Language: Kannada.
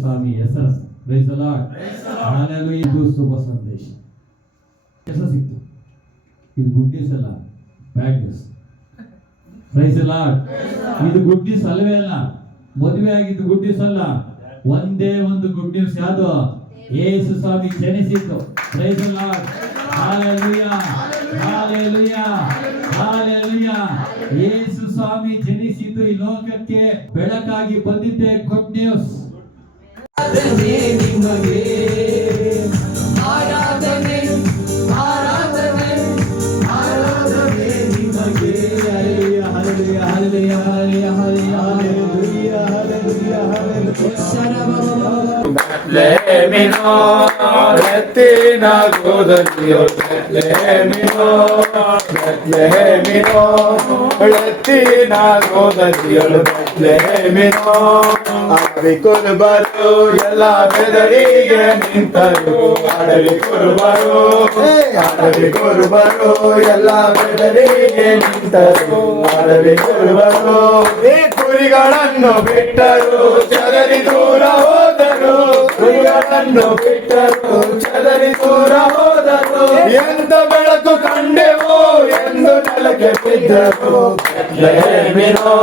ಸ್ವಾಮಿ ಹೆಸರು ಪ್ರೈಸ್ ದಿ ಲಾರ್ಡ್. ಹಲ್ಲೆಲೂಯಾ. ಇದು ಶುಭ ಸಂದೇಶ. ಕೆಲಸ ಸಿಕ್ತು. ಇದು ಗುಡ್ ನ್ಯೂಸ್ ಅಲ್ಲ, bad news. Praise the lord. ಇದು ಗುಡ್ ನ್ಯೂಸ್ ಅಲ್ಲವೇ ಅಲ್ಲ. ಮದುವೆ ಆಗಿದ್ದು ಗುಡ್ ನ್ಯೂಸ್ ಅಲ್ಲ. ಒಂದೇ ಒಂದು ಗುಡ್ ನ್ಯೂಸ್ ಯಾವುದು? ಯೇಸು ಸ್ವಾಮಿ ಜನಿಸಿದ್ದು. Praise the Lord. Hallelujah, hallelujah, hallelujah. Yesu ಸ್ವಾಮಿ ಜನಿಸಿದ್ದು ಈ ಲೋಕಕ್ಕೆ ಬೆಳಕಾಗಿ ಬಂದಿದ್ದೆ ಗುಡ್ ನ್ಯೂಸ್. ನಿಮಗೆ ಆರಾಧನೆ, ಆರಾಧನೆ, ಆರಾಧನೆ ನಿಮಗೆ. Hallelujah, hallelujah, hallelujah, hallelujah, hallelujah, hallelujah, hallelujah. Lemino, Latina Godanio, Lemino, Lemino, Latina Godanio, Lemino. Adavi kurbaru, yalla bedarige nintaru. Adavi kurbaru, yalla bedarige nintaru. Adavi kurbaru, ee kurigalannu bittaru, chadari dura ಹೋದರು. ಕುರಿಗಳನ್ನು ಬಿಟ್ಟರು, ಚದರಿ ದೂರ ಹೋದರು. ಎಂತ ಬೆಳಕು ಕಂಡೆವು ಎಂದು ನೆಲಕ್ಕೆ ಬಿದ್ದರು. ಲೆಮಿನೋ